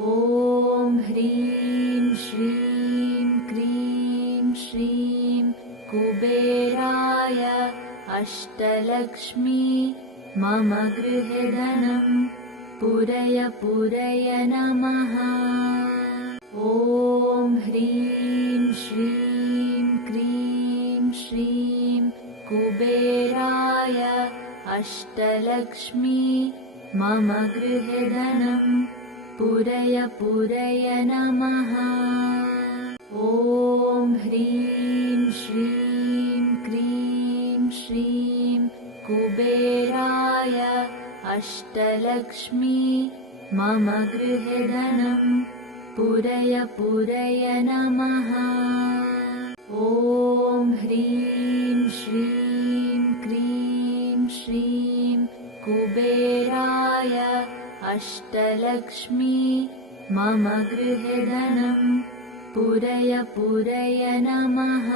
ॐ ह्रीं श्रीं क्रीं श्रीं कुबेराय अष्टलक्ष्मी मम गृहे धनं पूरय पूरय नमः। ॐ ह्रीं श्रीं क्रीं श्रीं कुबेराय अष्टलक्ष्मी मम गृहे धनं पूरय पूरय नमः। ॐ ह्रीं श्रीं क्रीं श्रीं कुबेराय अष्टलक्ष्मी मम गृहे धनं पूरय पूरय नमः। ॐ ह्रीं श्रीं क्रीं श्रीं कुबेराय अष्टलक्ष्मी मम गृहे धनं पूरय पूरय नमः।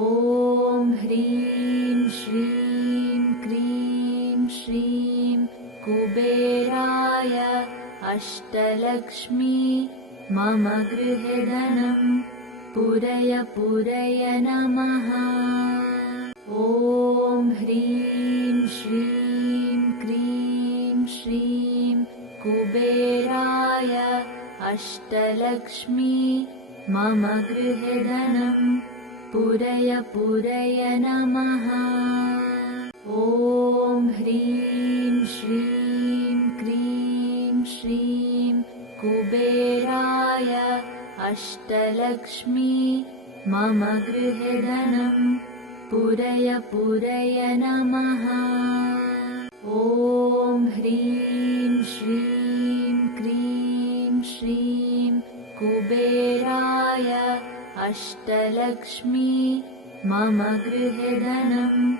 ॐ ह्रीं श्रीं क्रीं श्रीं कुबेराय अष्टलक्ष्मी मम गृहे धनं पूरय पूरय नमः। ॐ ह्रीं श्रीं क्रीं श्रीं कुबेराय अष्टलक्ष्मी मम गृहे धनं पूरय पूरय नमः। ॐ ह्रीं श्रीं क्रीं श्रीं कुबेराय अष्टलक्ष्मी मम गृहे धनं पूरय पूरय नमः। ॐ ह्रीं श्रीं क्रीं श्रीं कुबेराय अष्टलक्ष्मी मम गृहे धनं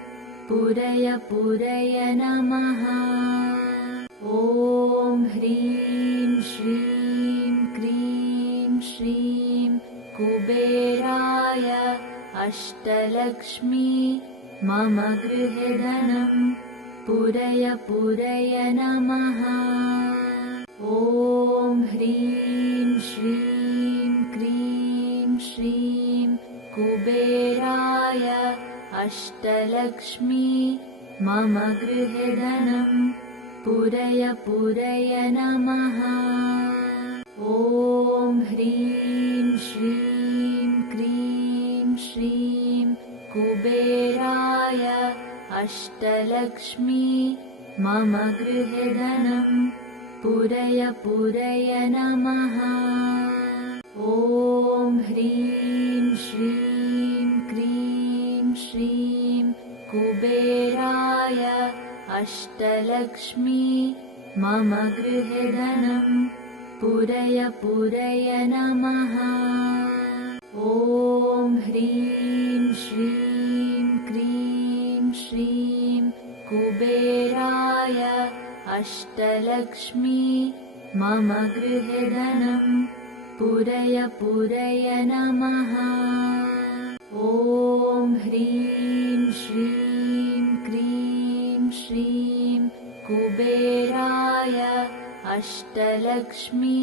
पूरय पूरय नमः। ॐ ह्रीं श्रीं क्रीं श्रीं कुबेराय अष्टलक्ष्मी मम गृहे धनं पूरय पूरय नमः। ॐ ह्रीं श्रीं क्रीं श्रीं कुबेराय अष्टलक्ष्मी मम गृहे धनं पूरय पूरय नमः। ॐ ह्रीं श्रीं क्रीं श्रीं कुबेराय अष्टलक्ष्मी मम गृहे धनं पूरय पूरय नमः। ॐ ह्रीं श्रीं क्रीं श्रीं कुबेराय अष्टलक्ष्मी मम गृहे धनं पूरय पूरय नमः। ॐ ह्रीं श्रीं क्रीं श्रीं कुबेराय अष्टलक्ष्मी मम गृहे धनं पूरय पूरय नमः। ॐ ह्रीं श्रीं क्रीं श्रीं कुबेराय अष्टलक्ष्मी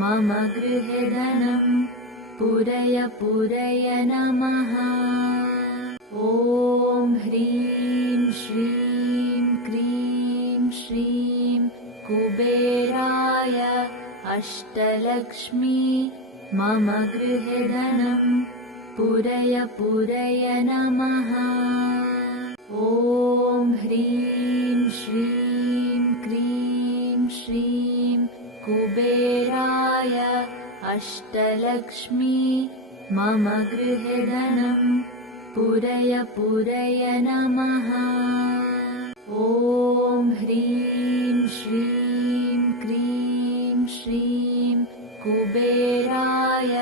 मम गृहे धनं पूरय पूरय नमः। ॐ ह्रीं श्रीं क्रीं श्रीं कुबेराय अष्टलक्ष्मी मम गृहे धनं पूरय पूरय नमः। ॐ ह्रीं श्रीं क्रीं श्रीं कुबेराय अष्टलक्ष्मी मम गृहे धनं पूरय पूरय नमः। ॐ ह्रीं श्रीं क्रीं श्रीं कुबेराय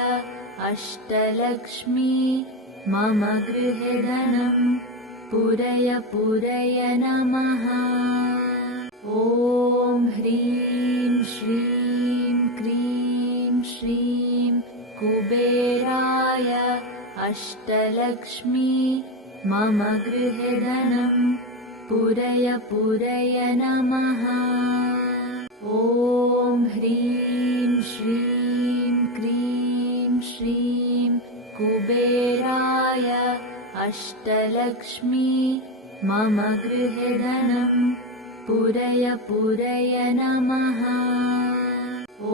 अष्टलक्ष्मी मम गृहे धनं पूरय पूरय नमः। ॐ ह्रीं श्रीं क्रीं श्रीं कुबेराय अष्टलक्ष्मी मम गृहे धनं पूरय पूरय नमः। ॐ ह्रीं अष्टलक्ष्मी मम गृहे धनं पूरय पूरय नमः।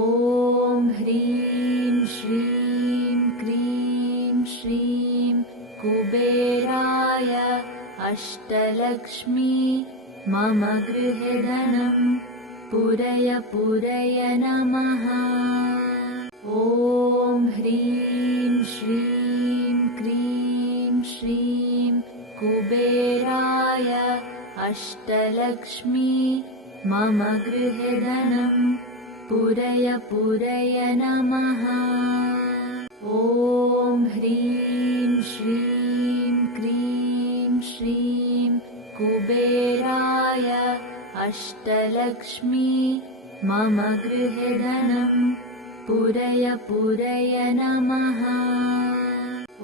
ॐ ह्रीं श्रीं क्रीं श्रीं कुबेराय अष्टलक्ष्मी मम गृहे धनं पूरय पूरय नमः। ॐ ह्रीं श्रीं क्रीं श्रीं कुबेराय अष्टलक्ष्मी मम गृहे धनं पूरय पूरय नमः। ॐ ह्रीं श्रीं क्रीं श्रीं कुबेराय अष्टलक्ष्मी मम गृहे धनं पूरय पूरय नमः।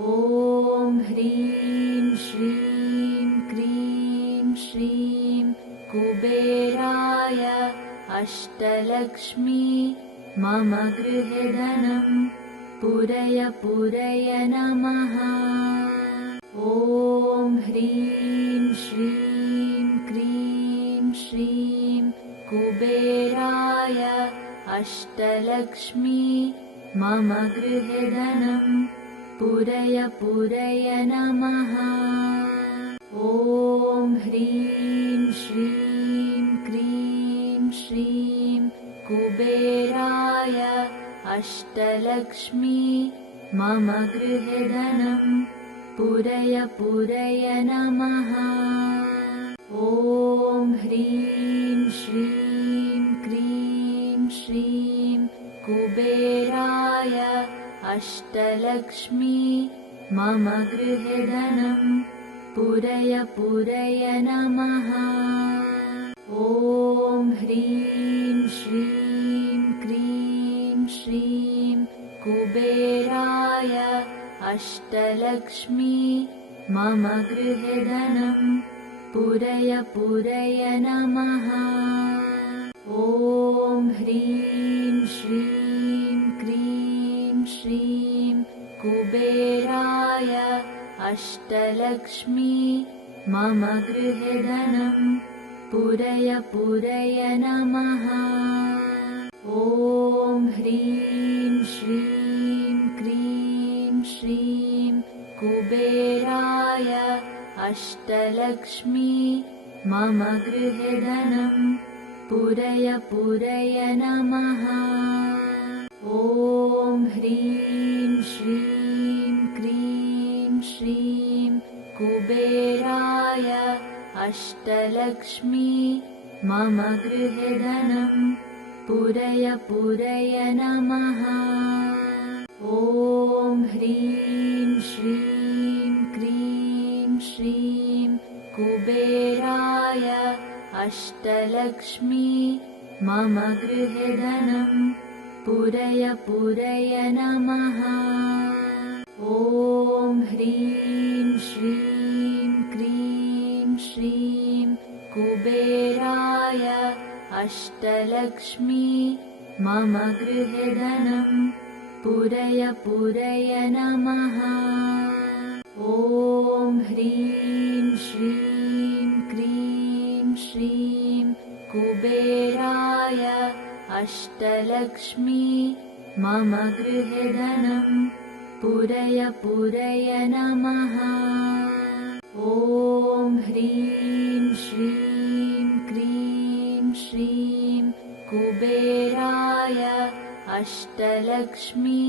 ॐ ह्रीं श्रीं क्रीं श्रीं कुबेराय अष्टलक्ष्मी मम गृहे धनं पूरय पूरय नमः। ॐ ह्रीं श्रीं क्रीं श्रीं कुबेराय अष्टलक्ष्मी मम गृहे धनं पूरय पूरय नमः। ॐ ह्रीं श्रीं क्रीं श्रीं कुबेराय अष्टलक्ष्मी मम गृहे धनं पूरय पूरय नमः। ॐ ह्रीं श्रीं क्रीं श्रीं कुबेराय अष्टलक्ष्मी मम गृहे धनं पूरय पूरय नमः। ॐ ह्रीं श्रीं क्रीं श्रीं कुबेराय अष्टलक्ष्मी मम गृहे धनं पूरय पूरय नमः। ॐ ह्रीं श्रीं क्रीं श्रीं कुबेराय अष्टलक्ष्मी मम गृहे धनं पूरय पूरय नमः। ॐ ह्रीं श्रीं क्रीं श्रीं कुबेराय अष्टलक्ष्मी मम गृहे धनं पूरय पूरय नमः। ॐ ह्रीं श्रीं क्रीं श्रीं कुबेराय अष्टलक्ष्मी मम गृहे धनं पूरय पूरय नमः। ॐ ह्रीं श्रीं क्रीं श्रीं कुबेराय अष्टलक्ष्मी मम गृहे धनं पूरय पूरय नमः। ॐ ह्रीं श्रीं क्रीं श्रीं कुबेराय अष्टलक्ष्मी मम गृहे धनं पूरय पूरय नमः। ॐ ह्रीं श्रीं क्रीं श्रीं कुबेराय अष्टलक्ष्मी मम गृहे धनं पूरय पूरय नमः। ॐ ह्रीं श्रीं क्रीं श्रीं कुबेराय अष्टलक्ष्मी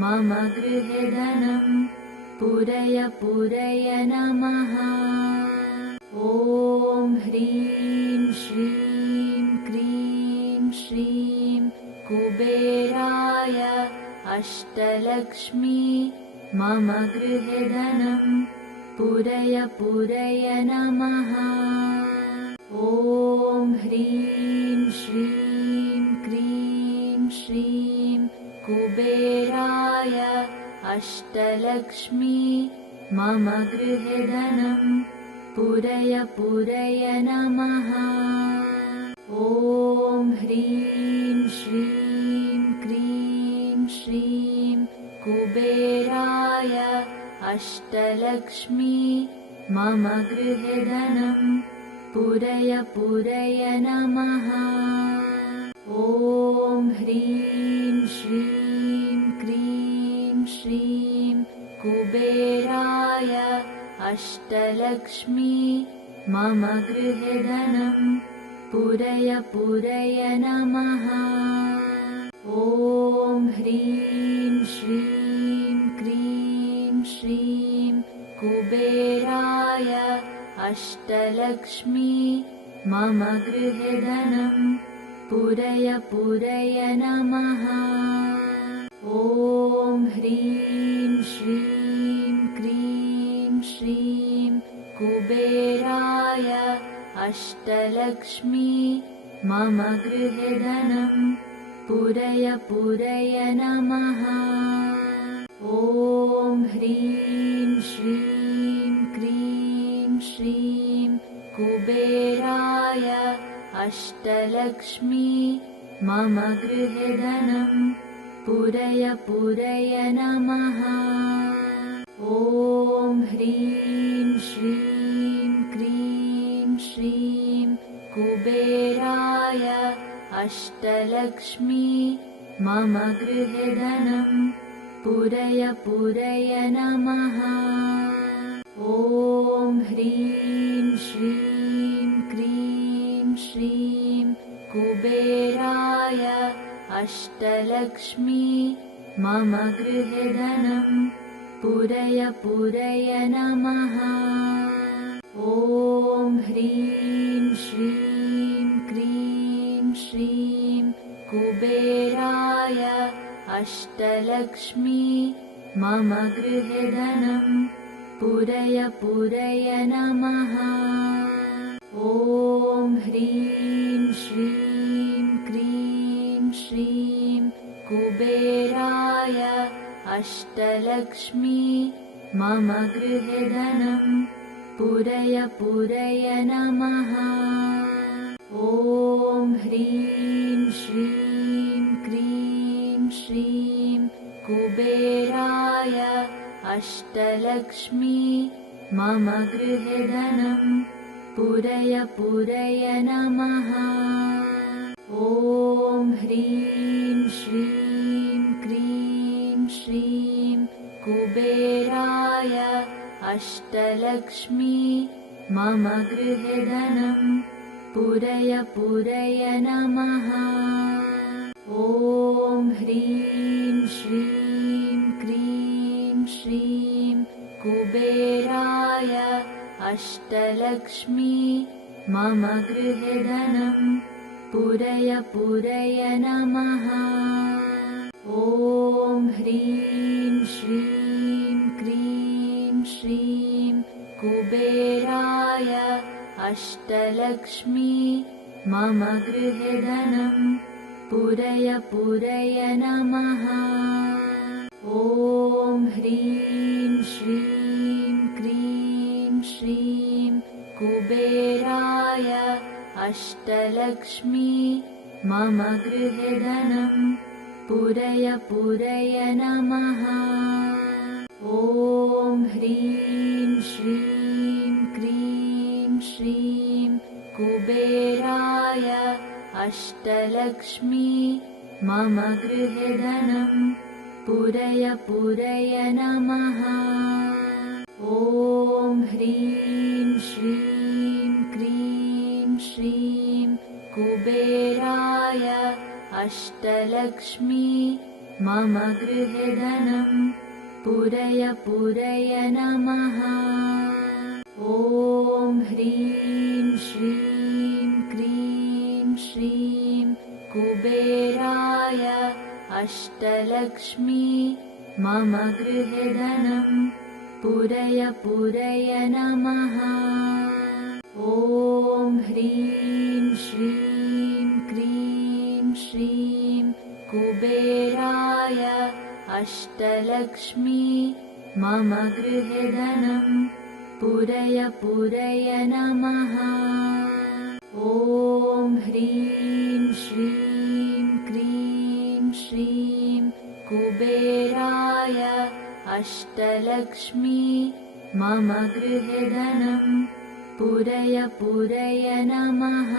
मम गृहे धनं पूरय पूरय नमः। ॐ ह्रीं श्रीं क्रीं श्रीं कुबेराय अष्टलक्ष्मी मम गृहे धनं पूरय पूरय नमः। ॐ ह्रीं श्रीं क्रीं श्रीं कुबेराय अष्टलक्ष्मी मम गृहे धनं पूरय पूरय नमः। ॐ ह्रीं श्रीं क्रीं श्रीं कुबेराय अष्टलक्ष्मी मम गृहे धनं पूरय पूरय नमः। ॐ ह्रीं श्रीं क्रीं श्रीं कुबेराय अष्टलक्ष्मी मम गृहे धनं पूरय पूरय नमः। ॐ ह्रीं श्रीं क्रीं श्रीं कुबेराय अष्टलक्ष्मी मम गृहे धनं पूरय पूरय नमः। ॐ ह्रीं श्रीं क्रीं श्रीं कुबेराय अष्टलक्ष्मी मम गृहे धनं पूरय पूरय नमः। ॐ ह्रीं श्रीं क्रीं श्रीं कुबेराय अष्टलक्ष्मी मम गृहे धनं पूरय पूरय नमः। ॐ ह्रीं श्रीं क्रीं श्रीं कुबेराय अष्टलक्ष्मी मम गृहे धनं पूरय पूरय नमः। ॐ ह्रीं श्रीं क्रीं श्रीं कुबेराय अष्टलक्ष्मी मम गृहे धनं पूरय पूरय नमः। ॐ ह्रीं श्रीं क्रीं श्रीं कुबेराय अष्टलक्ष्मी मम गृहे धनं पूरय पूरय नमः। ॐ ह्रीं श्रीं क्रीं श्रीं कुबेराय अष्टलक्ष्मी मम गृहे धनं पूरय पूरय नमः। ॐ ह्रीं श्रीं क्रीं श्रीं कुबेराय अष्टलक्ष्मी मम गृहे धनं पूरय पूरय नमः। ॐ ह्रीं श्रीं क्रीं श्रीं कुबेराय अष्टलक्ष्मी मम गृहे धनं पूरय पूरय नमः। ॐ ह्रीं श्रीं क्रीं श्रीं कुबेराय अष्टलक्ष्मी मम गृहे धनं पूरय पूरय नमः। ॐ ह्रीं श्रीं क्रीं श्रीं कुबेराय अष्टलक्ष्मी मम गृहे धनं पूरय पूरय नमः। ॐ ह्रीं श्रीं क्रीं श्रीं कुबेराय अष्टलक्ष्मी मम गृहे धनं पूरय पूरय नमः। ॐ ह्रीं श्रीं क्रीं श्रीं कुबेराय अष्टलक्ष्मी मम गृहे धनं पूरय पूरय नमः। ॐ ह्रीं श्रीं क्रीं श्रीं कुबेराय अष्टलक्ष्मी मम गृहे धनं पूरय पूरय नमः। ॐ ह्रीं श्रीं क्रीं श्रीं कुबेराय अष्टलक्ष्मी मम गृहे धनं पूरय पूरय नमः। ॐ ह्रीं श्रीं क्रीं श्रीं कुबेराय अष्टलक्ष्मी मम गृहे धनं पूरय पूरय नमः। ॐ ह्रीं श्रीं क्रीं श्रीं कुबेराय अष्टलक्ष्मी मम गृहे धनं पूरय पूरय नमः।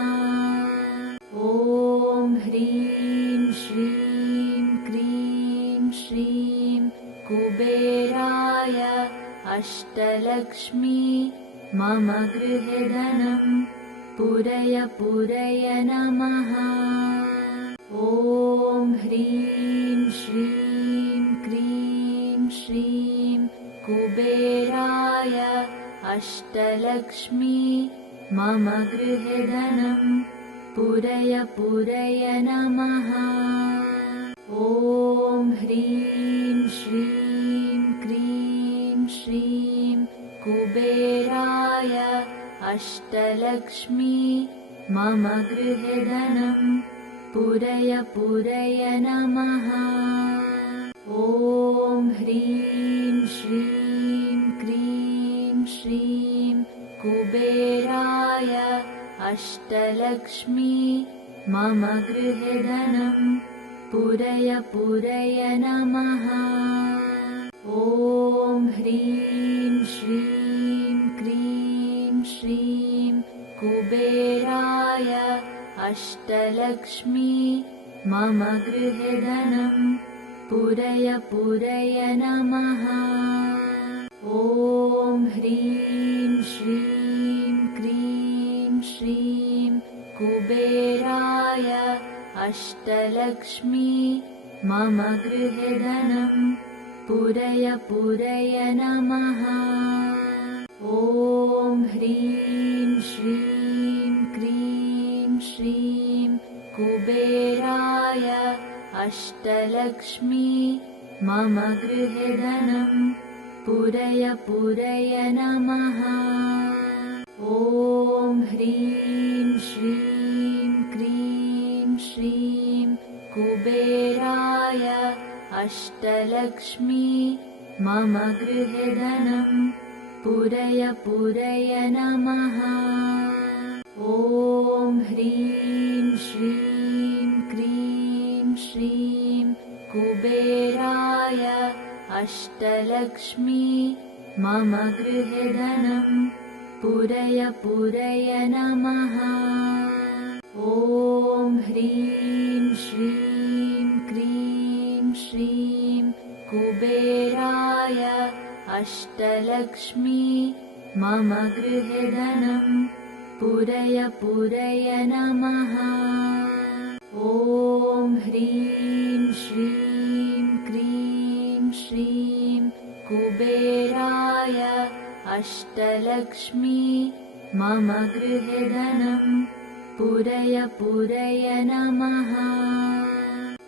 ॐ ह्रीं श्रीं क्रीं श्रीं कुबेराय अष्टलक्ष्मी मम गृहे धनं पूरय पूरय नमः। ॐ ह्रीं श्रीं क्रीं श्रीं कुबेराय अष्टलक्ष्मी मम गृहे धनं पूरय पूरय नमः। ॐ ह्रीं श्रीं क्रीं श्रीं कुबेराय अष्टलक्ष्मी मम गृहे धनं पूरय पूरय नमः। ॐ ह्रीं श्रीं क्रीं श्रीं कुबेराय अष्टलक्ष्मी मम गृहे धनं पूरय पूरय नमः। ॐ ह्रीं श्रीं क्रीं श्रीं कुबेराय अष्टलक्ष्मी मम गृहे धनं पूरय पूरय नमः। ॐ ह्रीं श्रीं क्रीं श्रीं कुबेराय अष्टलक्ष्मी मम गृहे धनं पूरय पूरय नमः। ॐ ह्रीं श्रीं क्रीं श्रीं कुबेराय अष्टलक्ष्मी मम गृहे धनं पूरय पूरय नमः। ॐ ह्रीं श्रीं क्रीं श्रीं कुबेराय अष्टलक्ष्मी मम गृहे धनं पूरय पूरय नमः। ॐ ह्रीं श्रीं क्रीं श्रीं कुबेराय अष्टलक्ष्मी मम गृहे धनं पूरय पूरय नमः। ॐ ह्रीं श्रीं क्रीं श्रीं कुबेराय अष्टलक्ष्मी मम गृहे धनं पूरय पूरय नमः। ॐ ह्रीं श्रीं क्रीं श्रीं कुबेराय अष्टलक्ष्मी मम गृहे धनं पूरय पूरय नमः।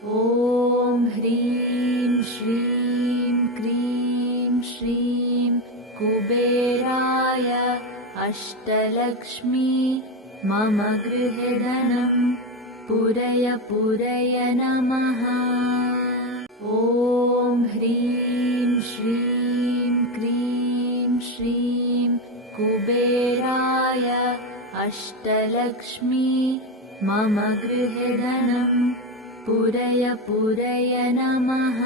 ॐ ह्रीं श्रीं क्रीं श्रीं कुबेराय अष्टलक्ष्मी मम गृहे धनं पूरय पूरय नमः। ॐ ह्रीं श्रीं क्रीं श्रीं कुबेराय अष्टलक्ष्मी मम गृहे धनं पूरय पूरय नमः।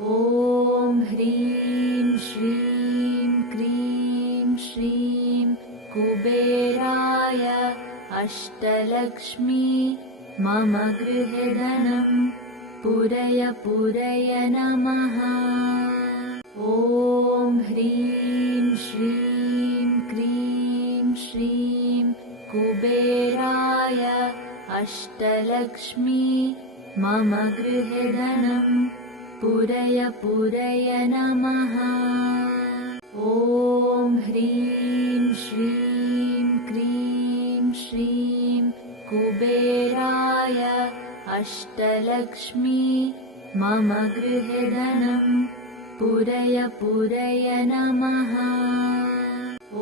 ॐ ह्रीं श्रीं क्रीं श्रीं कुबेराय अष्टलक्ष्मी मम गृहे धनं पूरय पूरय नमः। ॐ ह्रीं श्रीं क्रीं श्रीं कुबेराय अष्टलक्ष्मी मम गृहे धनं पूरय पूरय नमः। ॐ ह्रीं श्रीं क्रीं श्रीं कुबेराय अष्टलक्ष्मी मम गृहे धनं पूरय पूरय नमः।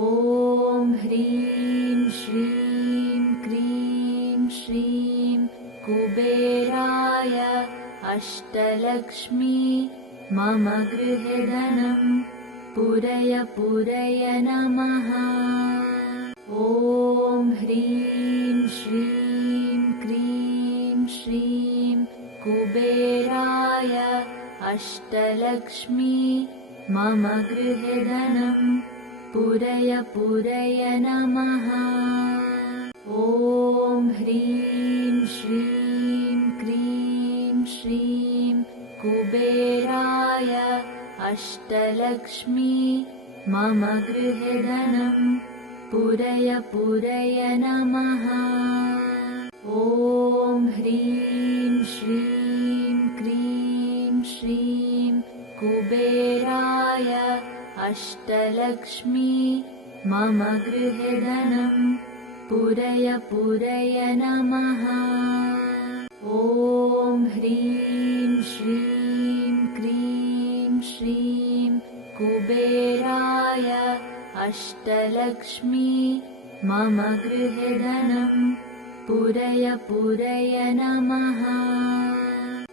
ॐ ह्रीं श्रीं क्रीं श्रीं कुबेराय अष्टलक्ष्मी मम गृहे धनं पूरय पूरय नमः। ॐ ह्रीं श्रीं क्रीं श्रीं कुबेराय अष्टलक्ष्मी मम गृहे धनं पूरय पूरय नमः। ॐ ह्रीं श्रीं क्रीं श्रीं कुबेराय अष्टलक्ष्मी मम गृहे धनं पूरय पूरय नमः। ॐ ह्रीं श्रीं क्रीं श्रीं कुबेराय अष्टलक्ष्मी मम गृहे धनं पूरय पूरय नमः। ॐ ह्रीं श्रीं क्रीं श्रीं कुबेराय अष्टलक्ष्मी मम गृहे धनं पूरय पूरय नमः।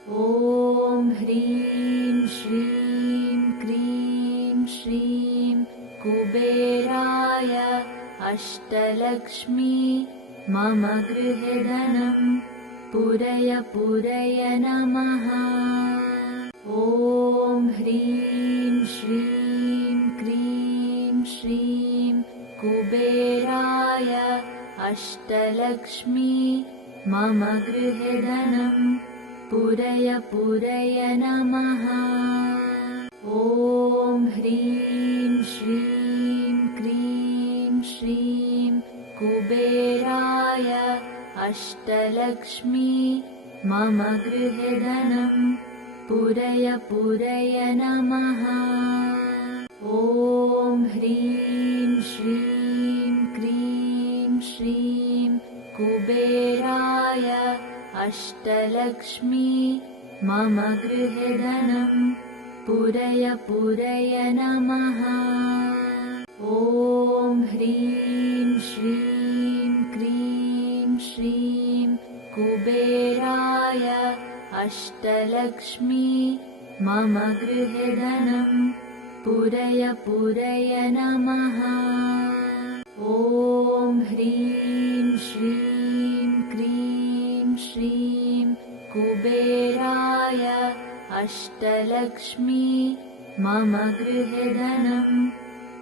ॐ ह्रीं श्रीं क्रीं श्रीं कुबेराय अष्टलक्ष्मी मम गृहे धनं पूरय पूरय नमः। ॐ ह्रीं श्रीं क्रीं श्रीं कुबेराय अष्टलक्ष्मी मम गृहे धनं पूरय पूरय नमः। ॐ ह्रीं श्रीं क्रीं श्रीं कुबेराय अष्टलक्ष्मी मम गृहे धनं पूरय पूरय नमः। ॐ ह्रीं श्रीं क्रीं श्रीं कुबेराय अष्टलक्ष्मी मम गृहे धनं पूरय पूरय नमः। ॐ ह्रीं श्रीं क्रीं श्रीं कुबेराय अष्टलक्ष्मी मम गृहे धनं पूरय पूरय नमः। ॐ ह्रीं श्रीं क्रीं श्रीं कुबेराय अष्टलक्ष्मी मम गृहे धनं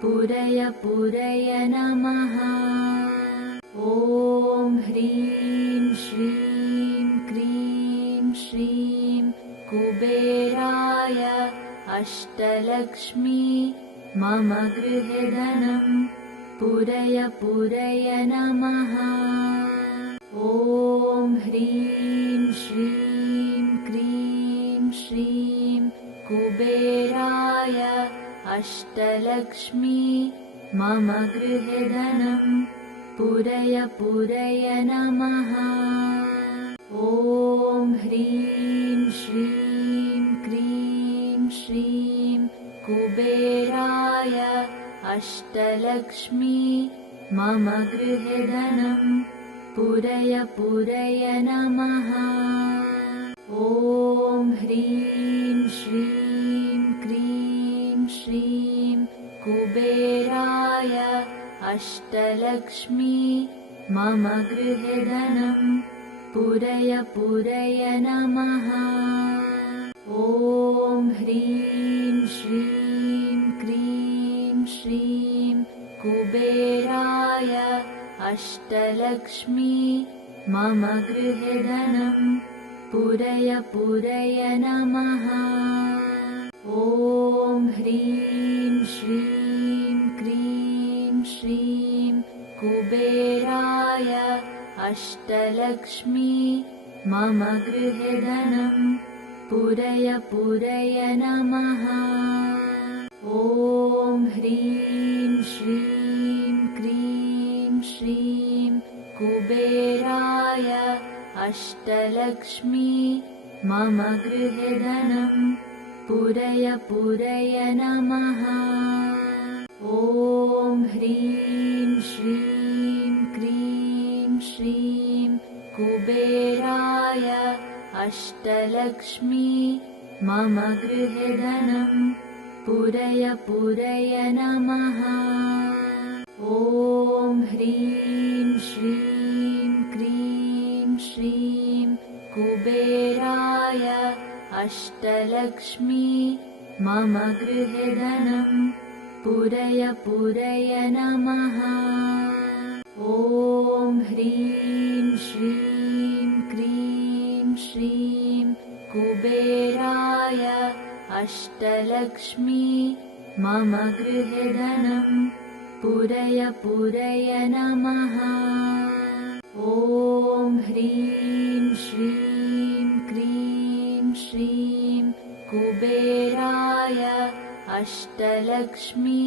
पूरय पूरय नमः। ॐ ह्रीं श्रीं क्रीं श्रीं कुबेराय अष्टलक्ष्मी मम गृहे धनं पूरय पूरय नमः। ॐ ह्रीं श्रीं क्रीं श्रीं कुबेराय अष्टलक्ष्मी मम गृहे धनं पूरय पूरय नमः। ॐ ह्रीं श्रीं क्रीं श्रीं कुबेराय अष्टलक्ष्मी मम गृहे धनं पूरय पूरय नमः। ॐ ह्रीं श्रीं क्रीं श्रीं कुबेराय अष्टलक्ष्मी मम गृहे धनं पूरय पूरय नमः। ॐ ह्रीं श्रीं क्रीं श्रीं कुबेराय अष्टलक्ष्मी मम गृहे धनं पूरय पूरय नमः। ॐ ह्रीं श्रीं क्रीं श्रीं कुबेराय अष्टलक्ष्मी मम गृहे धनं पूरय पूरय नमः। ॐ ह्रीं श्रीं क्रीं श्रीं कुबेराय अष्टलक्ष्मी मम गृहे धनं पूरय पूरय नमः। ॐ ह्रीं श्रीं क्रीं श्रीं कुबेराय अष्टलक्ष्मी मम गृहे धनं पूरय पूरय नमः। ॐ ह्रीं श्रीं क्रीं श्रीं कुबेराय अष्टलक्ष्मी मम गृहे धनं पूरय पूरय नमः। ॐ ह्रीं श्रीं क्रीं श्रीं कुबेराय अष्टलक्ष्मी मम गृहे धनं पूरय पूरय नमः। ॐ ह्रीं श्रीं क्रीं श्रीं कुबेराय अष्टलक्ष्मी